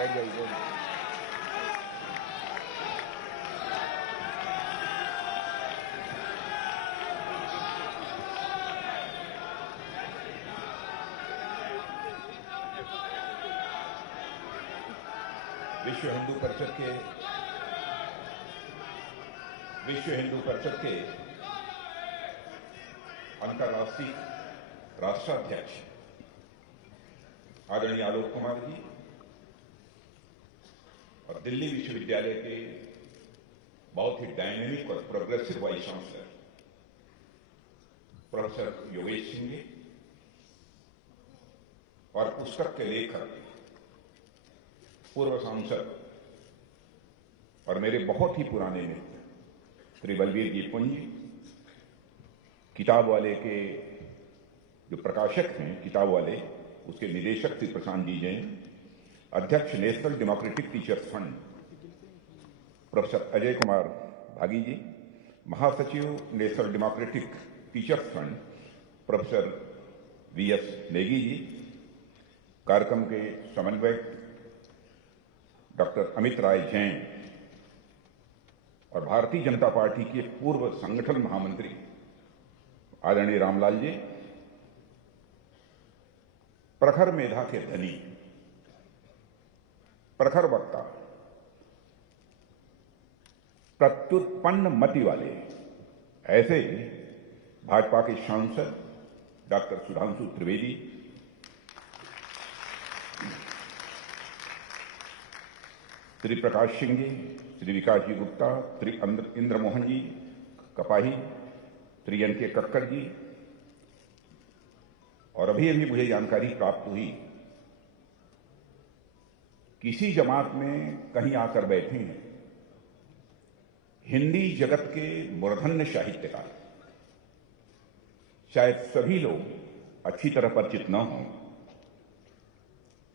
बैठ जाइए। विश्व हिंदू परिषद के अंतर्राष्ट्रीय राष्ट्राध्यक्ष आदरणीय आलोक कुमार जी और दिल्ली विश्वविद्यालय के बहुत ही डायनेमिक और progressive vice chancellor professor Yogesh Singh ji और पुस्तक के लेखक पूर्व सांसद और मेरे बहुत ही पुराने मित्र श्री बलबीर जी पुंज, किताब वाले के जो प्रकाशक हैं, किताब वाले उसके निदेशक श्री प्रशांत जी जैन, अध्यक्ष national democratic teachers fund professor Ajay Kumar Bhagi ji, महासचिव national democratic teachers fund professor VS Negi ji, कार्यक्रम के समन्वयक डॉक्टर अमित राय जैन और भारतीय जनता पार्टी के पूर्व संगठन महामंत्री आदरणीय रामलाल जी, प्रखर मेधा के धनी, प्रखर वक्ता, प्रत्युत्पन्न मति वाले ऐसे भाजपा के सांसद डॉक्टर सुधांशु त्रिवेदी, श्री प्रकाश सिंह जी, श्री विकास जी गुप्ता, श्री इंद्र मोहन जी कपाही, श्री एन के कक्कड़ जी, और अभी अभी मुझे जानकारी प्राप्त हुई किसी जमात में कहीं आकर बैठे हैं हिंदी जगत के मूर्धन्य साहित्यकार, शायद सभी लोग अच्छी तरह परिचित न हों,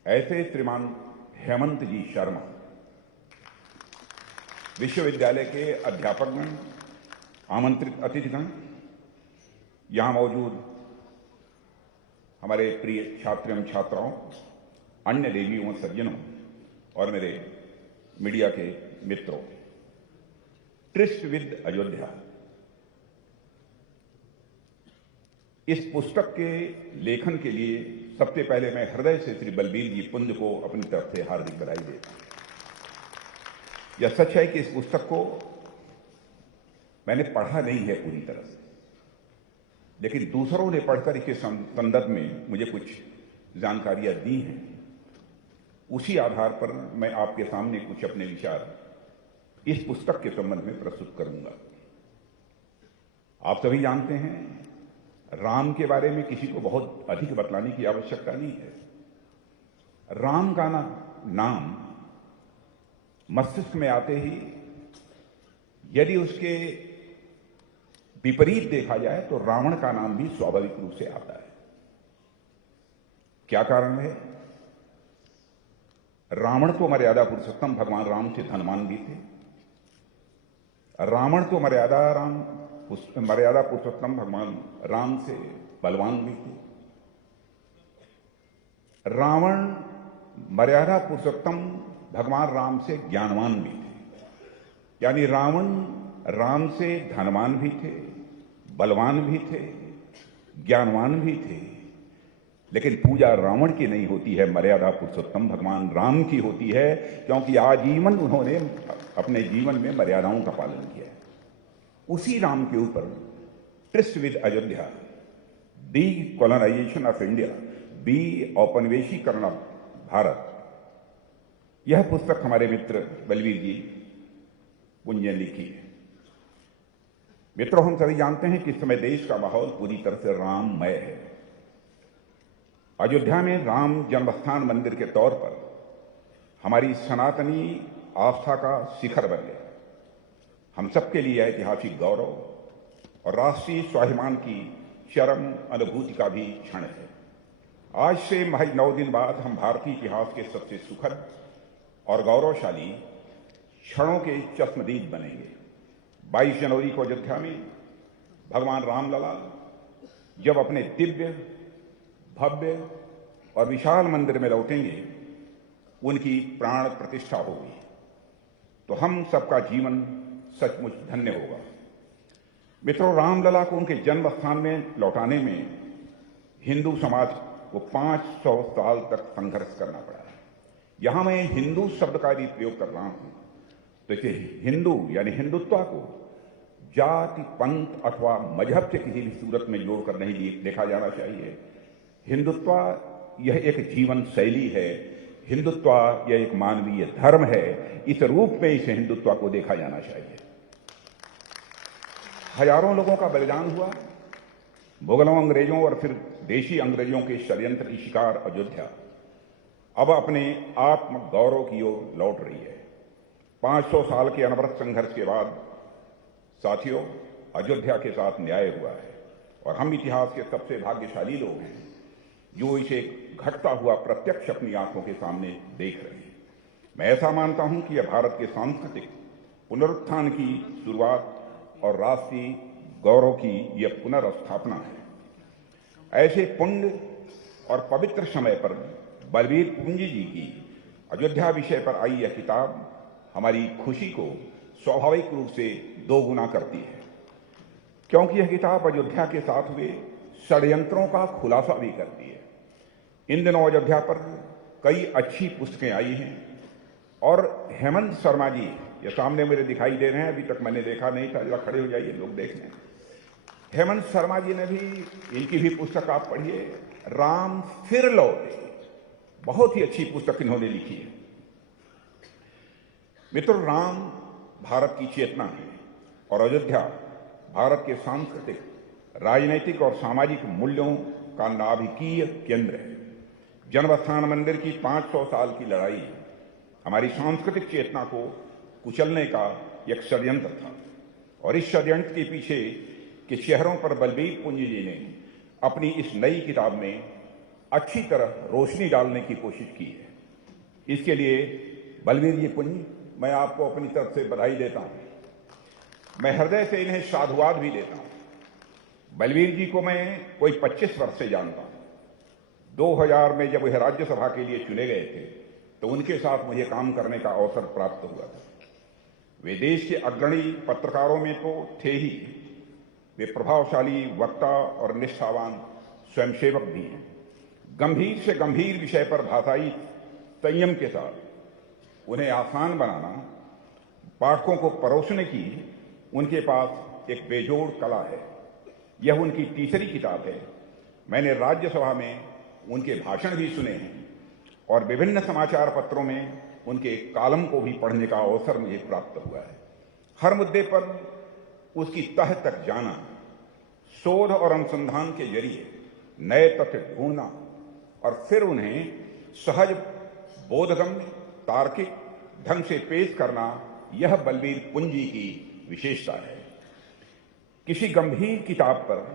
ऐसे श्रीमान हेमंत जी शर्मा, विश्वविद्यालय के अध्यापकगण, आमंत्रित अतिथिगण, यहां मौजूद हमारे प्रिय छात्र एवं छात्राओं, अन्य देवियों और सज्जनों और मेरे मीडिया के मित्रों, ट्रिस्ट विद अयोध्या इस पुस्तक के लेखन के लिए सबसे पहले मैं हृदय से श्री बलबीर जी पुंज को अपनी तरफ से हार्दिक बधाई देता हूं। यह सच है कि इस पुस्तक को मैंने पढ़ा नहीं है पूरी तरह से, लेकिन दूसरों ने पढ़कर इसके संदर्भ में मुझे कुछ जानकारियां दी हैं। उसी आधार पर मैं आपके सामने कुछ अपने विचार इस पुस्तक के संबंध में प्रस्तुत करूंगा। आप सभी जानते हैं, राम के बारे में किसी को बहुत अधिक बतलाने की आवश्यकता नहीं है। राम का नाम मस्तिष्क में आते ही यदि उसके विपरीत देखा जाए तो रावण का नाम भी स्वाभाविक रूप से आता है। क्या कारण है? रावण तो मर्यादा पुरुषोत्तम भगवान राम से धनवान भी थे, रावण तो मर्यादा पुरुषोत्तम भगवान राम से बलवान भी थे, रावण मर्यादा पुरुषोत्तम भगवान राम से ज्ञानवान भी थे। यानी रावण राम से धनवान भी थे, बलवान भी थे, ज्ञानवान भी थे, लेकिन पूजा रावण की नहीं होती है, मर्यादा पुरुषोत्तम भगवान राम की होती है, क्योंकि आजीवन उन्होंने अपने जीवन में मर्यादाओं का पालन किया है। उसी राम के ऊपर tryst with Ayodhya, decolonization of India, बी औपनिवेशीकरण भारत, यह पुस्तक हमारे मित्र बलबीर जी पुंज ने लिखी है। मित्रों, हम सभी जानते हैं कि इस समय देश का माहौल पूरी तरह से राममय है। अयोध्या में राम जन्मस्थान मंदिर के तौर पर हमारी सनातनी आस्था का शिखर बन गया। हम सबके लिए ऐतिहासिक गौरव और राष्ट्रीय स्वाभिमान की चरम अनुभूति का भी क्षण है। आज से महज 9 दिन बाद हम भारतीय इतिहास के सबसे सुखद और गौरवशाली क्षणों के चश्मदीद बनेंगे। 22 जनवरी को अयोध्या में भगवान रामलला जब अपने दिव्य, भव्य और विशाल मंदिर में लौटेंगे उनकी प्राण प्रतिष्ठा होगी तो हम सबका जीवन सचमुच धन्य होगा। मित्रों, रामलला को उनके जन्म स्थान में लौटाने में हिंदू समाज को 500 साल तक संघर्ष करना पड़ा है। यहां मैं हिंदू शब्द का भी प्रयोग कर रहा हूं तो इसे हिंदू यानी हिंदुत्व को जाति, पंथ अथवा मजहब से किसी भी सूरत में जोड़कर नहीं देखा जाना चाहिए। हिंदुत्व यह एक जीवन शैली है, हिंदुत्व यह एक मानवीय धर्म है। इस रूप में इस हिंदुत्व को देखा जाना चाहिए। हजारों लोगों का बलिदान हुआ। मुगलों, अंग्रेजों और फिर देशी अंग्रेजों के षड्यंत्र की शिकार अयोध्या अब अपने आत्म गौरव की ओर लौट रही है। 500 साल के अनवरत संघर्ष के बाद साथियों, अयोध्या के साथ न्याय हुआ है और हम इतिहास के सबसे भाग्यशाली लोग हैं जो इसे घटता हुआ प्रत्यक्ष अपनी आंखों के सामने देख रहे हैं। मैं ऐसा मानता हूं कि यह भारत के सांस्कृतिक पुनरुत्थान की शुरुआत और राष्ट्रीय गौरव की यह पुनर्स्थापना है। ऐसे पुण्य और पवित्र समय पर बलबीर पुंजी जी की अयोध्या विषय पर आई यह किताब हमारी खुशी को स्वाभाविक रूप से दोगुना करती है, क्योंकि यह किताब अयोध्या के साथ हुए षड्यंत्रों का खुलासा भी करती है। इन दिनों अयोध्या पर कई अच्छी पुस्तकें आई हैं और हेमंत शर्मा जी ये सामने मेरे दिखाई दे रहे हैं, अभी तक मैंने देखा नहीं था, जरा खड़े हो जाइए, लोग देख लें। हेमंत शर्मा जी ने भी, इनकी भी पुस्तक आप पढ़िए, राम फिर लौटे, बहुत ही अच्छी पुस्तक इन्होंने लिखी है। मित्रों, राम भारत की चेतना है और अयोध्या भारत के सांस्कृतिक, राजनैतिक और सामाजिक मूल्यों का नाभिकीय केंद्र है। जन्मस्थान मंदिर की 500 साल की लड़ाई हमारी सांस्कृतिक चेतना को कुचलने का एक षड्यंत्र था और इस षड्यंत्र के पीछे के चेहरों पर बलबीर पुंजी जी ने अपनी इस नई किताब में अच्छी तरह रोशनी डालने की कोशिश की है। इसके लिए बलबीर जी पुंजी, मैं आपको अपनी तरफ से बधाई देता हूं। मैं हृदय से इन्हें साधुवाद भी देता हूं। बलबीर जी को मैं कोई 25 वर्ष से जानता हूं। 2000 में जब वह राज्यसभा के लिए चुने गए थे तो उनके साथ मुझे काम करने का अवसर प्राप्त हुआ था। वे देश के अग्रणी पत्रकारों में तो थे ही, वे प्रभावशाली वक्ता और निष्ठावान स्वयंसेवक भी हैं। गंभीर से गंभीर विषय पर भाषाई संयम के साथ उन्हें आसान बनाना, पाठकों को परोसने की उनके पास एक बेजोड़ कला है। यह उनकी तीसरी किताब है। मैंने राज्यसभा में उनके भाषण भी सुने हैं और विभिन्न समाचार पत्रों में उनके कालम को भी पढ़ने का अवसर मुझे प्राप्त हुआ है। हर मुद्दे पर उसकी तह तक जाना, शोध और अनुसंधान के जरिए नए तथ्य ढूंढना और फिर उन्हें सहज, बोधगम्य, तार्किक ढंग से पेश करना, यह बलबीर पुंजी की विशेषता है। किसी गंभीर किताब पर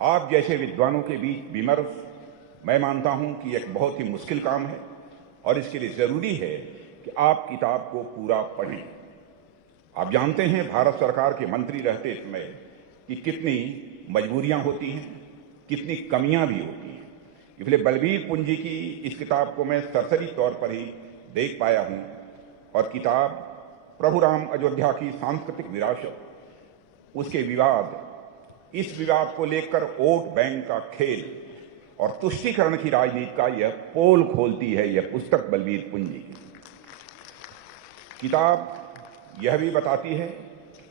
आप जैसे विद्वानों के बीच विमर्श, मैं मानता हूं कि एक बहुत ही मुश्किल काम है और इसके लिए जरूरी है कि आप किताब को पूरा पढ़ें। आप जानते हैं भारत सरकार के मंत्री रहते समय कि कितनी मजबूरियां होती हैं, कितनी कमियां भी होती हैं। इसलिए बलबीर पुंजी की इस किताब को मैं सरसरी तौर पर ही देख पाया हूं और किताब प्रभु राम अयोध्या की सांस्कृतिक विरासत, उसके विवाद, इस विवाद को लेकर वोट बैंक का खेल और तुष्टीकरण की राजनीति का यह पोल खोलती है। यह पुस्तक बलबीर पुंजी की किताब यह भी बताती है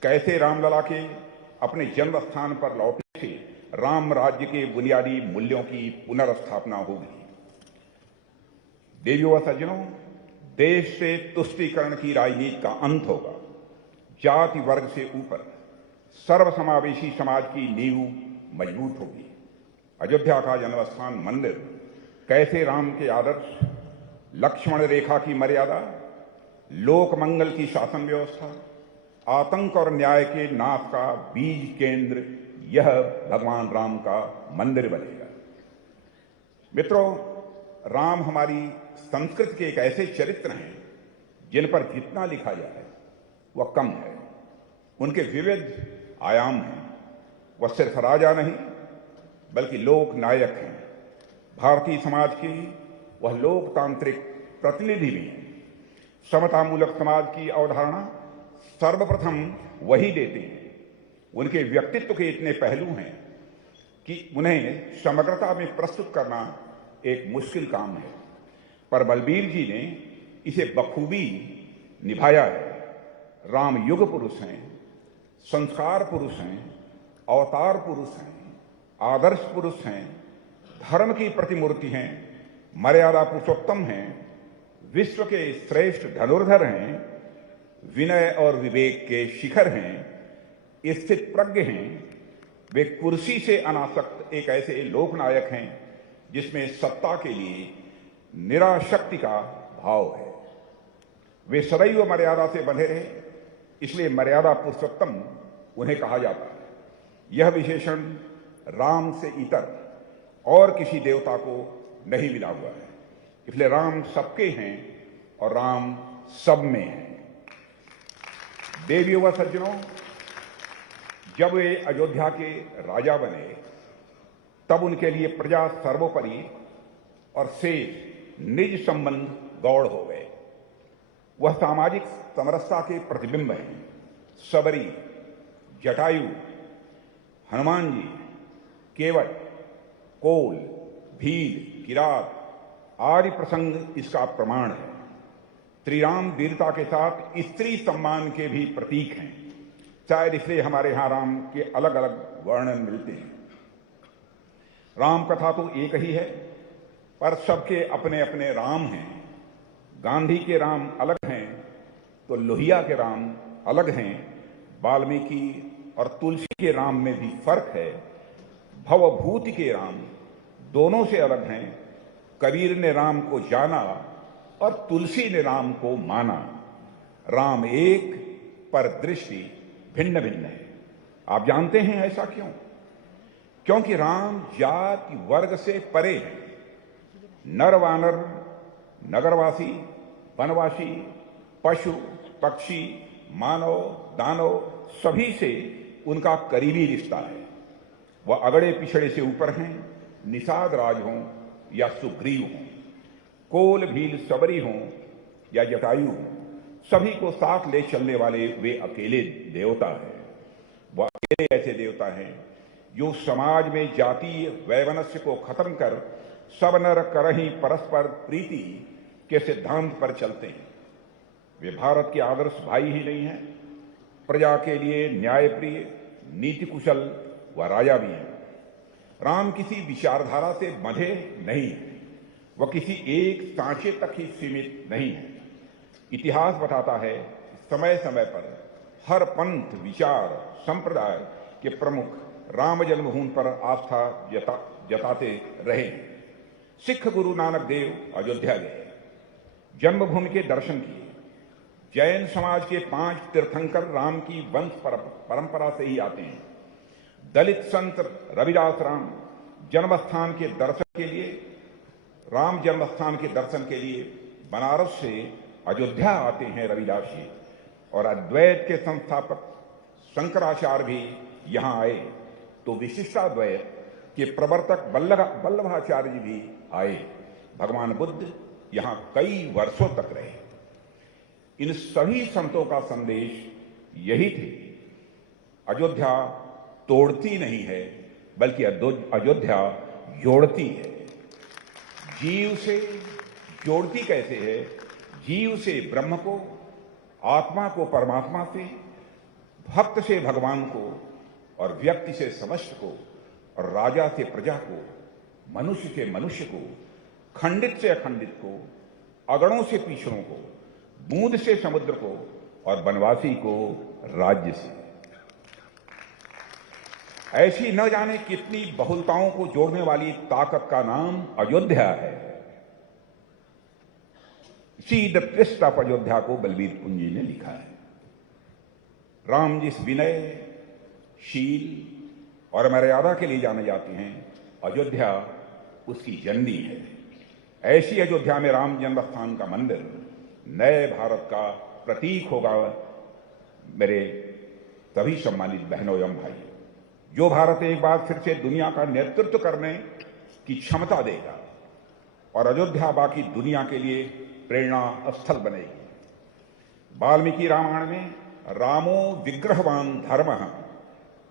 कैसे रामलला के अपने जन्म स्थान पर लौटने से राम राज्य के बुनियादी मूल्यों की पुनर्स्थापना होगी। देवियों व सज्जनों, देश से तुष्टीकरण की राजनीति का अंत होगा। जाति वर्ग से ऊपर सर्वसमावेशी समाज की नींव मजबूत होगी। अयोध्या का जन्मस्थान मंदिर कैसे राम के आदर्श, लक्ष्मण रेखा की मर्यादा, लोक मंगल की शासन व्यवस्था, आतंक और न्याय के नाश का बीज केंद्र, यह भगवान राम का मंदिर बनेगा। मित्रों, राम हमारी संस्कृति के एक ऐसे चरित्र हैं जिन पर जितना लिखा जाए वह कम है। उनके विविध आयाम हैं। वह सिर्फ राजा नहीं बल्कि लोक नायक हैं। भारतीय समाज की वह लोकतांत्रिक प्रतिनिधि भी हैं। समतामूलक समाज की अवधारणा सर्वप्रथम वही देते हैं। उनके व्यक्तित्व के इतने पहलू हैं कि उन्हें समग्रता में प्रस्तुत करना एक मुश्किल काम है, पर बलबीर जी ने इसे बखूबी निभाया है। राम युग पुरुष हैं, संस्कार पुरुष हैं, अवतार पुरुष हैं, आदर्श पुरुष हैं, धर्म की प्रतिमूर्ति हैं, मर्यादा पुरुषोत्तम हैं, विश्व के श्रेष्ठ धनुर्धर हैं, विनय और विवेक के शिखर हैं, स्थित प्रज्ञ हैं। वे कुर्सी से अनासक्त एक ऐसे लोकनायक हैं जिसमें सत्ता के लिए निराशक्ति का भाव है। वे सदैव मर्यादा से बंधे रहे, इसलिए मर्यादा पुरुषोत्तम उन्हें कहा जाता है। यह विशेषण राम से इतर और किसी देवता को नहीं मिला हुआ है। इसलिए राम सबके हैं और राम सब में है। देवियों व सज्जनों, जब वे अयोध्या के राजा बने तब उनके लिए प्रजा सर्वोपरि और शेष निज संबंध गौड़ हो गए। वह सामाजिक समरसता के प्रतिबिंब हैं। सबरी, जटायु, हनुमान जी, केवट, कोल, भील, किरात आदि प्रसंग इसका प्रमाण है। श्रीराम वीरता के साथ स्त्री सम्मान के भी प्रतीक हैं। शायद इसलिए हमारे यहां राम के अलग अलग वर्णन मिलते हैं। राम कथा तो एक ही है, पर सबके अपने अपने राम हैं। गांधी के राम अलग हैं तो लोहिया के राम अलग हैं। वाल्मीकि और तुलसी के राम में भी फर्क है। भवभूति के राम दोनों से अलग हैं। कबीर ने राम को जाना और तुलसी ने राम को माना। राम एक, पर दृष्टि भिन्न भिन्न है। आप जानते हैं ऐसा क्यों? क्योंकि राम जाति वर्ग से परे है। नर वानर, नगरवासी, वनवासी, पशु पक्षी, मानव दानव सभी से उनका करीबी रिश्ता है। वह अगड़े पिछड़े से ऊपर हैं, निषाद राज हों या सुग्रीव हों, कोल भील सबरी हों या जटायु हों, सभी को साथ ले चलने वाले वे अकेले देवता हैं। वह अकेले ऐसे देवता हैं जो समाज में जातीय वैमनस्य को खत्म कर सब नर करहि परस्पर प्रीति के सिद्धांत पर चलते हैं। वे भारत के आदर्श भाई ही नहीं हैं, प्रजा के लिए न्यायप्रिय, नीति कुशल व राजा भी हैं। राम किसी विचारधारा से बंधे नहीं है। वह किसी एक सांचे तक ही सीमित नहीं है। इतिहास बताता है समय समय पर हर पंथ, विचार, संप्रदाय के प्रमुख राम जन्मभूमि पर आस्था जताते रहे। सिख गुरु नानक देव अयोध्या गए, जन्मभूमि के दर्शन किए। जैन समाज के 5 तीर्थंकर राम की वंश परंपरा से ही आते हैं। दलित संत रविदास राम जन्मस्थान के दर्शन के लिए राम जन्मस्थान के दर्शन के लिए बनारस से अयोध्या आते हैं रविदास जी। और अद्वैत के संस्थापक शंकराचार्य भी यहां आए तो विशिष्टाद्वैत के प्रवर्तक वल्लभाचार्य जी भी आए। भगवान बुद्ध यहां कई वर्षों तक रहे। इन सभी संतों का संदेश यही थे, अयोध्या तोड़ती नहीं है बल्कि अयोध्या जोड़ती है। जीव से जोड़ती कैसे है? जीव से ब्रह्म को, आत्मा को परमात्मा से, भक्त से भगवान को और व्यक्ति से समस्त को और राजा से प्रजा को, मनुष्य से मनुष्य को, खंडित से अखंडित को, अगणों से पिछड़ों को, बूंद से समुद्र को और वनवासी को राज्य से। ऐसी न जाने कितनी बहुलताओं को जोड़ने वाली ताकत का नाम अयोध्या है। See the tryst of Ayodhya को बलबीर पुंजी ने लिखा है। राम जिस विनय, शील और मर्यादा के लिए जाने जाते हैं, अयोध्या उसकी जननी है। ऐसी अयोध्या में राम जन्मस्थान का मंदिर नए भारत का प्रतीक होगा। मेरे सभी सम्मानित बहनों एवं भाई, जो भारत एक बार फिर से दुनिया का नेतृत्व करने की क्षमता देगा और अयोध्या बाकी दुनिया के लिए प्रेरणा स्थल बनेगी। वाल्मीकि रामायण में रामो विग्रहवान धर्म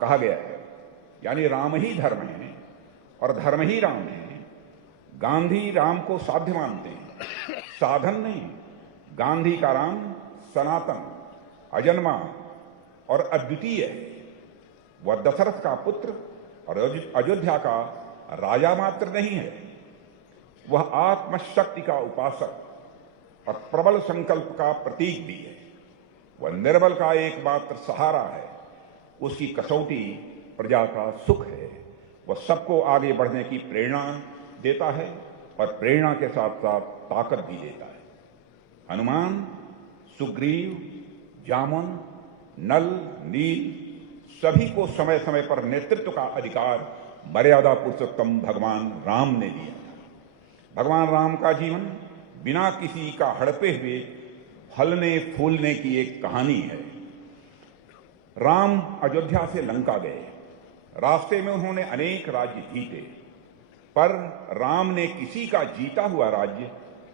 कहा गया है, यानी राम ही धर्म है और धर्म ही राम है। गांधी राम को साध्य मानते हैं, साधन नहीं। गांधी का राम सनातन, अजन्मा और अद्वितीय है। वह दशरथ का पुत्र और अयोध्या का राजा मात्र नहीं है, वह आत्मशक्ति का उपासक और प्रबल संकल्प का प्रतीक भी है। वह निर्बल का एकमात्र सहारा है। उसकी कसौटी प्रजा का सुख है। वह सबको आगे बढ़ने की प्रेरणा देता है और प्रेरणा के साथ साथ ताकत भी देता है। हनुमान, सुग्रीव, जामुन, नल, नील सभी को समय समय पर नेतृत्व का अधिकार मर्यादा पुरुषोत्तम भगवान राम ने दिया। भगवान राम का जीवन बिना किसी का हड़पे हुए फलने फूलने की एक कहानी है। राम अयोध्या से लंका गए, रास्ते में उन्होंने अनेक राज्य जीते, पर राम ने किसी का जीता हुआ राज्य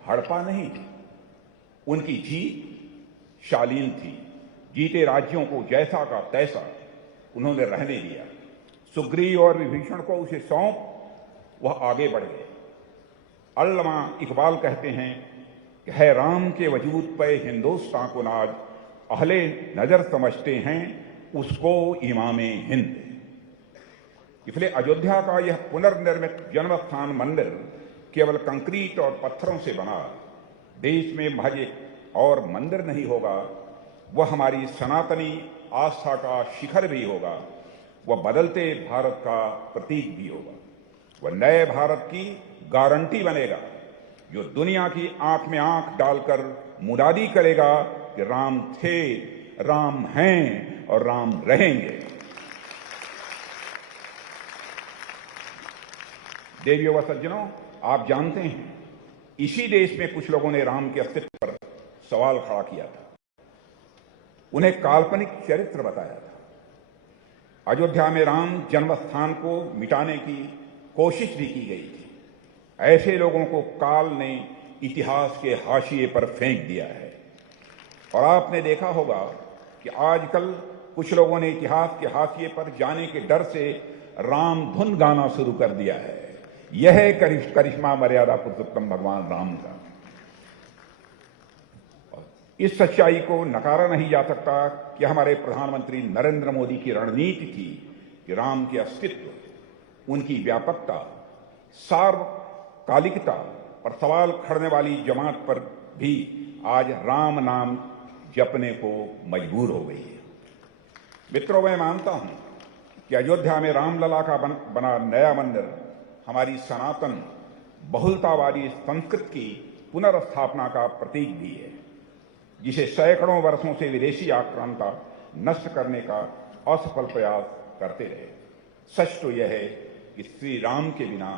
हड़पा नहीं। उनकी जीत शालीन थी। जीते राज्यों को जैसा का तैसा उन्होंने रहने दिया। सुग्रीव और विभीषण को उसे सौंप वह आगे बढ़ गए। अल्लामा इकबाल कहते हैं कि है राम के वजूद पे हिंदुस्तान को नाज, अहले नजर समझते हैं उसको इमामे हिंद। इसलिए अयोध्या का यह पुनर्निर्मित जन्म स्थान मंदिर केवल कंक्रीट और पत्थरों से बना देश में महज एक और मंदिर नहीं होगा, वह हमारी सनातनी आस्था का शिखर भी होगा। वह बदलते भारत का प्रतीक भी होगा। वह नए भारत की गारंटी बनेगा, जो दुनिया की आंख में आंख डालकर मुनादी करेगा कि राम थे, राम हैं और राम रहेंगे। देवियों व सज्जनों, आप जानते हैं इसी देश में कुछ लोगों ने राम के अस्तित्व पर सवाल खड़ा किया था। उन्हें काल्पनिक चरित्र बताया था। अयोध्या में राम जन्म स्थान को मिटाने की कोशिश भी की गई थी। ऐसे लोगों को काल ने इतिहास के हाशिए पर फेंक दिया है। और आपने देखा होगा कि आजकल कुछ लोगों ने इतिहास के हाशिए पर जाने के डर से राम धुन गाना शुरू कर दिया है। यह है करिश्मा मर्यादा पुरुषोत्तम भगवान राम का। इस सच्चाई को नकारा नहीं जा सकता कि हमारे प्रधानमंत्री नरेंद्र मोदी की रणनीति थी कि राम के अस्तित्व, उनकी व्यापकता, सार्वकालिकता पर सवाल खड़ने वाली जमात पर भी आज राम नाम जपने को मजबूर हो गई है। मित्रों, मैं मानता हूं कि अयोध्या में रामलला का बना नया मंदिर हमारी सनातन बहुलतावादी संस्कृति की पुनर्स्थापना का प्रतीक भी है, जिसे सैकड़ों वर्षों से विदेशी आक्रांता नष्ट करने का असफल प्रयास करते रहे। सच तो यह है कि श्री राम के बिना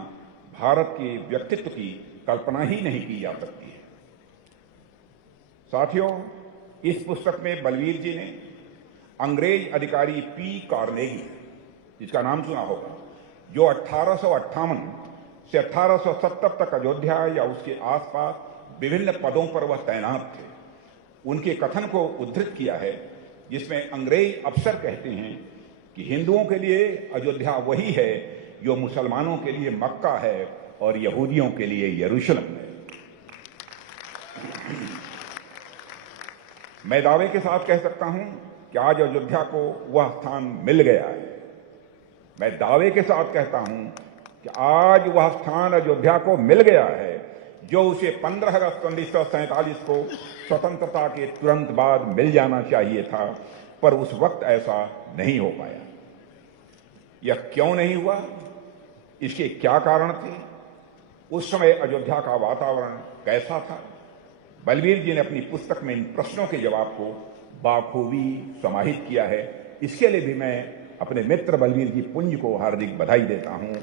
भारत के व्यक्तित्व की कल्पना ही नहीं की जा सकती है। साथियों, इस पुस्तक में बलवीर जी ने अंग्रेज अधिकारी पी कार्नेगी, जिसका नाम सुना होगा, जो 1858 से 1870 तक अयोध्या या उसके आसपास विभिन्न पदों पर वह तैनात थे, उनके कथन को उद्धृत किया है, जिसमें अंग्रेज अफसर कहते हैं कि हिंदुओं के लिए अयोध्या वही है जो मुसलमानों के लिए मक्का है और यहूदियों के लिए यरूशलेम है। मैं दावे के साथ कह सकता हूं कि आज अयोध्या को वह स्थान मिल गया है। मैं दावे के साथ कहता हूं कि आज वह स्थान अयोध्या को मिल गया है जो उसे 15 अगस्त 1947 को स्वतंत्रता के तुरंत बाद मिल जाना चाहिए था, पर उस वक्त ऐसा नहीं हो पाया। यह क्यों नहीं हुआ, इसके क्या कारण थे, उस समय अयोध्या का वातावरण कैसा था? बलवीर जी ने अपनी पुस्तक में इन प्रश्नों के जवाब को बाखूबी समाहित किया है। इसके लिए भी मैं अपने मित्र बलवीर जी पुंज को हार्दिक बधाई देता हूं।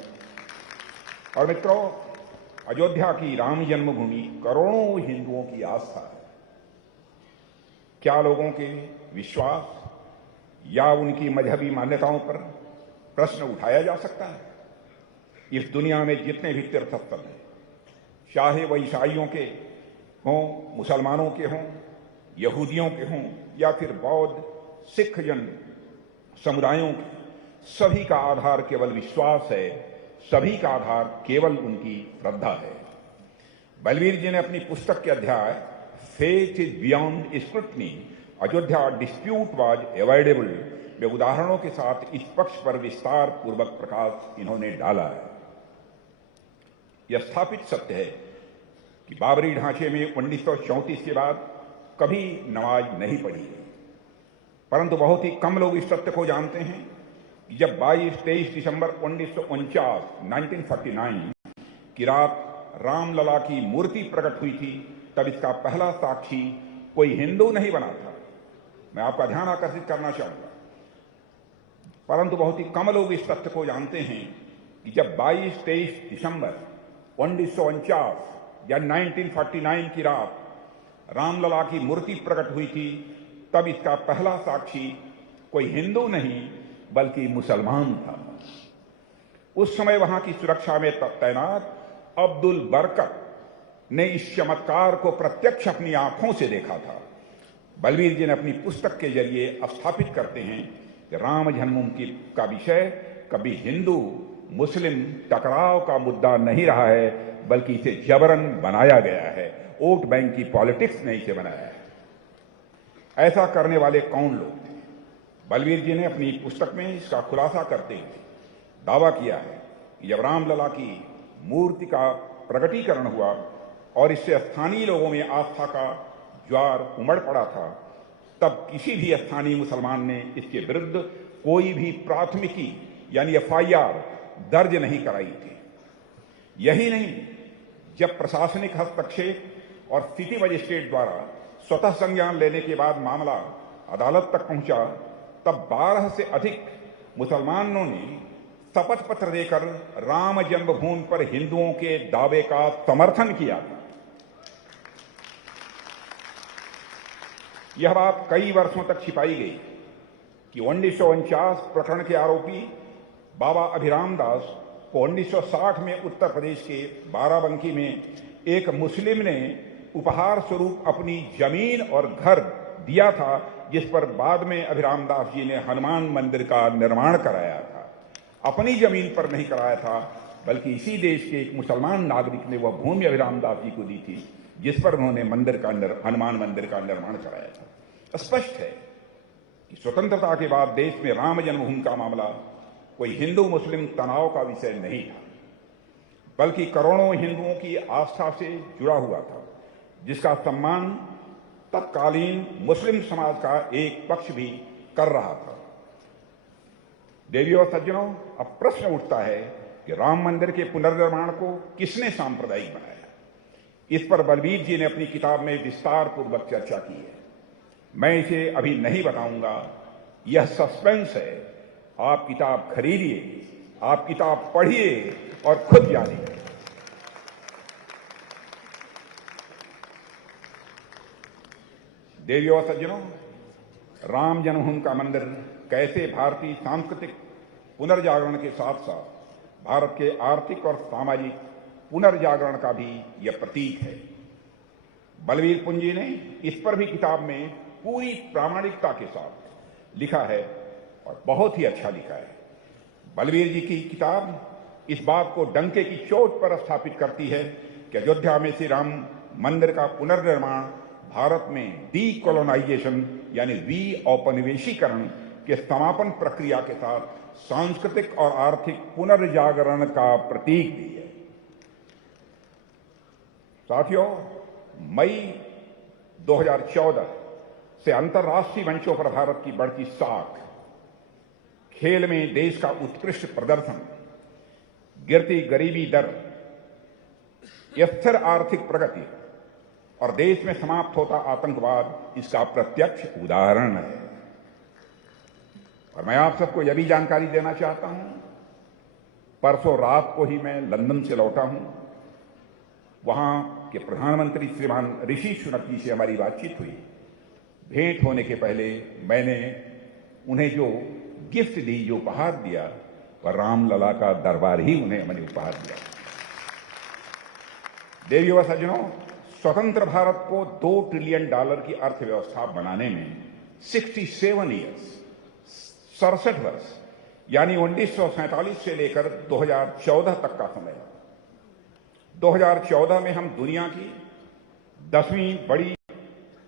और मित्रों, अयोध्या की राम जन्मभूमि करोड़ों हिंदुओं की आस्था है। क्या लोगों के विश्वास या उनकी मजहबी मान्यताओं पर प्रश्न उठाया जा सकता है? इस दुनिया में जितने भी तीर्थस्थल हैं, चाहे वह ईसाइयों के हों, मुसलमानों के हों, यहूदियों के हों या फिर बौद्ध, सिख जन समुदायों के, सभी का आधार केवल विश्वास है, सभी का आधार केवल उनकी श्रद्धा है। बलवीर जी ने अपनी पुस्तक के अध्याय faith is beyond scrutiny, Ayodhya dispute was avoidable में उदाहरणों के साथ इस पक्ष पर विस्तार पूर्वक प्रकाश इन्होंने डाला है। यह स्थापित सत्य है कि बाबरी ढांचे में 1934 के बाद कभी नमाज नहीं पढ़ी गई, परंतु बहुत ही कम लोग इस सत्य को जानते हैं कि जब 22-23 दिसंबर 1949 की रात रामलला की मूर्ति प्रकट हुई थी, तब इसका पहला साक्षी कोई हिंदू नहीं बना था। मैं आपका ध्यान आकर्षित करना चाहूंगा, परंतु बहुत ही कम लोग इस तथ्य को जानते हैं कि जब 22-23 दिसंबर 1949 या 1949 की रात रामलला की मूर्ति प्रकट हुई थी, तब इसका पहला साक्षी कोई हिंदू नहीं बल्कि मुसलमान था। उस समय वहां की सुरक्षा में तैनात अब्दुल बरकत ने इस चमत्कार को प्रत्यक्ष अपनी आंखों से देखा था। बलवीर जी ने अपनी पुस्तक के जरिए स्थापित करते हैं कि राम जन्मभूमि का विषय कभी हिंदू मुस्लिम टकराव का मुद्दा नहीं रहा है, बल्कि इसे जबरन बनाया गया है। वोट बैंक की पॉलिटिक्स ने इसे बनाया है। ऐसा करने वाले कौन लोग थे? बलवीर जी ने अपनी पुस्तक में इसका खुलासा करते हुए दावा किया है कि जब रामलला की मूर्ति का प्रकटीकरण हुआ और इससे स्थानीय लोगों में आस्था का ज्वार उमड़ पड़ा था, तब किसी भी स्थानीय मुसलमान ने इसके विरुद्ध कोई भी प्राथमिकी यानी FIR दर्ज नहीं कराई थी। यही नहीं, जब प्रशासनिक हस्तक्षेप और सिटी मजिस्ट्रेट द्वारा स्वतः संज्ञान लेने के बाद मामला अदालत तक पहुंचा, तब 12 से अधिक मुसलमानों ने शपथ पत्र देकर राम जन्मभूमि पर हिंदुओं के दावे का समर्थन किया था। यह बात कई वर्षों तक छिपाई गई कि 1949 प्रकरण के आरोपी बाबा अभिराम दास को 1960 में उत्तर प्रदेश के बाराबंकी में एक मुस्लिम ने उपहार स्वरूप अपनी जमीन और घर दिया था, जिस पर बाद में अभिराम दास जी ने हनुमान मंदिर का निर्माण कराया था। अपनी जमीन पर नहीं कराया था, बल्कि इसी देश के एक मुसलमान नागरिक ने वह भूमि अभिराम दास जी को दी थी, जिस पर उन्होंने हनुमान मंदिर का निर्माण कराया था। स्पष्ट है कि स्वतंत्रता के बाद देश में राम जन्मभूमि का मामला कोई हिंदू मुस्लिम तनाव का विषय नहीं था, बल्कि करोड़ों हिंदुओं की आस्था से जुड़ा हुआ था, जिसका सम्मान तत्कालीन मुस्लिम समाज का एक पक्ष भी कर रहा था। देवियों और सज्जनों, अब प्रश्न उठता है कि राम मंदिर के पुनर्निर्माण को किसने सांप्रदायिक बनाया? इस पर बलवीर जी ने अपनी किताब में विस्तार पूर्वक चर्चा की है। मैं इसे अभी नहीं बताऊंगा, यह सस्पेंस है। आप किताब खरीदिए, आप किताब पढ़िए और खुद जानिए। देवियों और सज्जनों, राम जन्मभूमि का मंदिर कैसे भारतीय सांस्कृतिक पुनर्जागरण के साथ साथ भारत के आर्थिक और सामाजिक पुनर्जागरण का भी यह प्रतीक है। बलवीर पुंजी ने इस पर भी किताब में पूरी प्रामाणिकता के साथ लिखा है और बहुत ही अच्छा लिखा है। बलवीर जी की किताब इस बात को डंके की चोट पर स्थापित करती है कि अयोध्या में श्री राम मंदिर का पुनर्निर्माण भारत में डीकोलोनाइजेशन यानी औपनिवेशीकरण के समापन प्रक्रिया के साथ सांस्कृतिक और आर्थिक पुनर्जागरण का प्रतीक भी है। साथियों, मई 2014 से अंतर्राष्ट्रीय मंचों पर भारत की बढ़ती साख, खेल में देश का उत्कृष्ट प्रदर्शन, गिरती गरीबी दर, स्थिर आर्थिक प्रगति और देश में समाप्त होता आतंकवाद इसका प्रत्यक्ष उदाहरण है। और मैं आप सबको यह भी जानकारी देना चाहता हूं, परसों रात को ही मैं लंदन से लौटा हूं। वहां के प्रधानमंत्री श्रीमान ऋषि सुनक जी से हमारी बातचीत हुई। भेंट होने के पहले मैंने उन्हें जो गिफ्ट दी, जो उपहार दिया, वह रामलला का दरबार ही उन्हें मैंने उपहार दिया। देवियों व सज्जनों, स्वतंत्र भारत को $2 ट्रिलियन की अर्थव्यवस्था बनाने में 67 ईयर्स, 67 वर्ष, यानी 1947 से लेकर 2014 तक का समय लगा। 2014 में हम दुनिया की 10वीं बड़ी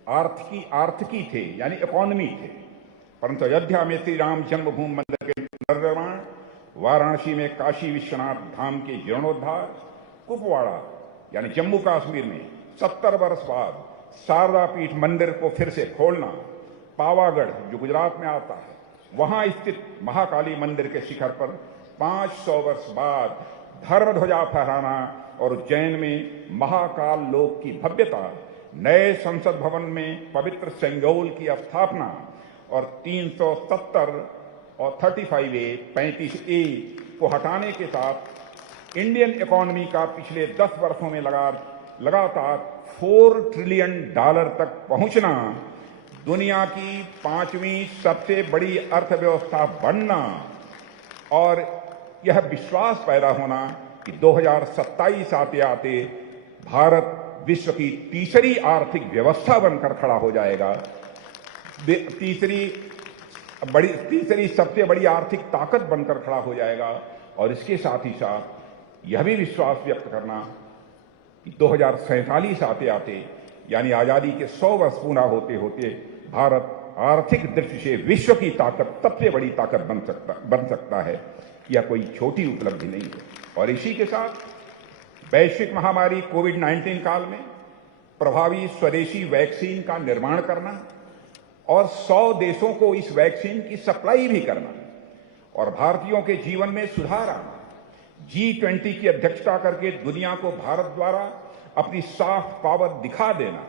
आर्थिकी थे, यानी इकोनॉमी थे, परंतु अयोध्या में श्री राम जन्मभूमि मंदिर के निर्माण, वाराणसी में काशी विश्वनाथ धाम के जीर्णोद्धार, कुपवाड़ा यानी जम्मू कश्मीर में 70 वर्ष बाद शारदा पीठ मंदिर को फिर से खोलना, पावागढ़ जो गुजरात में आता है वहां स्थित महाकाली मंदिर के शिखर पर 500 वर्ष बाद धर्म ध्वजा फहराना और उज्जैन में महाकाल लोक की भव्यता, नए संसद भवन में पवित्र सेंगोल की स्थापना और 370 और 35A 35A को हटाने के साथ इंडियन इकोनॉमी का पिछले 10 वर्षों में लगातार $4 ट्रिलियन तक पहुंचना, दुनिया की 5वीं सबसे बड़ी अर्थव्यवस्था बनना और यह विश्वास पैदा होना कि 2027 आते आते भारत विश्व की तीसरी आर्थिक व्यवस्था बनकर खड़ा हो जाएगा, तीसरी सबसे बड़ी आर्थिक ताकत बनकर खड़ा हो जाएगा। और इसके साथ ही साथ यह भी विश्वास व्यक्त करना कि 2047 आते आते यानी आजादी के 100 वर्ष पूरा होते होते भारत आर्थिक दृष्टि से विश्व की ताकत, सबसे बड़ी ताकत बन सकता है। यह कोई छोटी उपलब्धि नहीं है। और इसी के साथ वैश्विक महामारी कोविड-19 काल में प्रभावी स्वदेशी वैक्सीन का निर्माण करना और 100 देशों को इस वैक्सीन की सप्लाई भी करना और भारतीयों के जीवन में सुधार आना, G20 की अध्यक्षता करके दुनिया को भारत द्वारा अपनी सॉफ्ट पावर दिखा देना,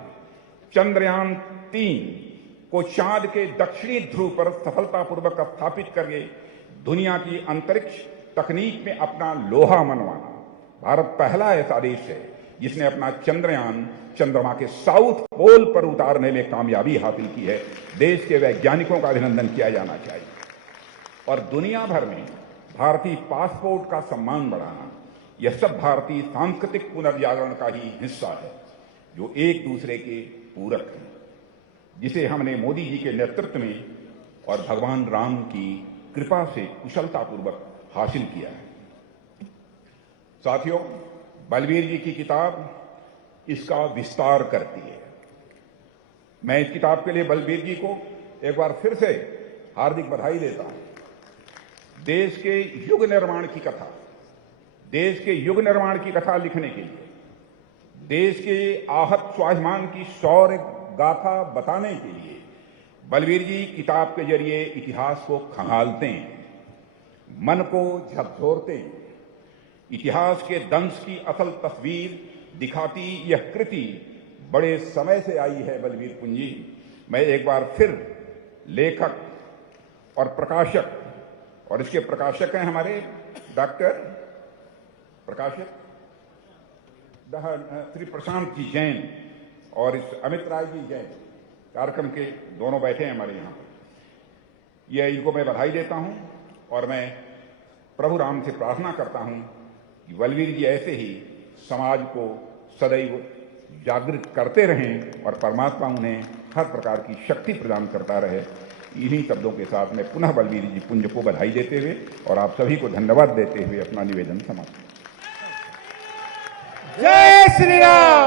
चंद्रयान 3 को चांद के दक्षिणी ध्रुव पर सफलतापूर्वक स्थापित करके दुनिया की अंतरिक्ष तकनीक में अपना लोहा मनवाना। भारत पहला ऐसा देश है जिसने अपना चंद्रयान चंद्रमा के साउथ पोल पर उतारने में कामयाबी हासिल की है। देश के वैज्ञानिकों का अभिनंदन किया जाना चाहिए। और दुनिया भर में भारतीय पासपोर्ट का सम्मान बढ़ाना, यह सब भारतीय सांस्कृतिक पुनर्जागरण का ही हिस्सा है, जो एक दूसरे के पूरक है, जिसे हमने मोदी जी के नेतृत्व में और भगवान राम की कृपा से कुशलतापूर्वक हासिल किया है। साथियों, बलबीर जी की किताब इसका विस्तार करती है। मैं इस किताब के लिए बलबीर जी को एक बार फिर से हार्दिक बधाई देता हूं। देश के युग निर्माण की कथा लिखने के लिए, देश के आहत स्वाभिमान की शौर्य गाथा बताने के लिए बलबीर जी किताब के जरिए इतिहास को खंगालते हैं, मन को झकझोरते हैं। इतिहास के दंश की असल तस्वीर दिखाती यह कृति बड़े समय से आई है। बलबीर पूंजी, मैं एक बार फिर लेखक और प्रकाशक, और इसके प्रकाशक हैं हमारे डॉक्टर प्रकाशक श्री प्रशांत जी जैन और इस अमित राय जी जैन, कार्यक्रम के दोनों बैठे हैं हमारे यहाँ। यह इनको मैं बधाई देता हूं और मैं प्रभु राम से प्रार्थना करता हूं कि बलबीर जी ऐसे ही समाज को सदैव जागृत करते रहें और परमात्मा उन्हें हर प्रकार की शक्ति प्रदान करता रहे। इन्हीं शब्दों के साथ मैं पुनः बलबीर जी पुंज को बधाई देते हुए और आप सभी को धन्यवाद देते हुए अपना निवेदन समाप्त। जय श्री राम।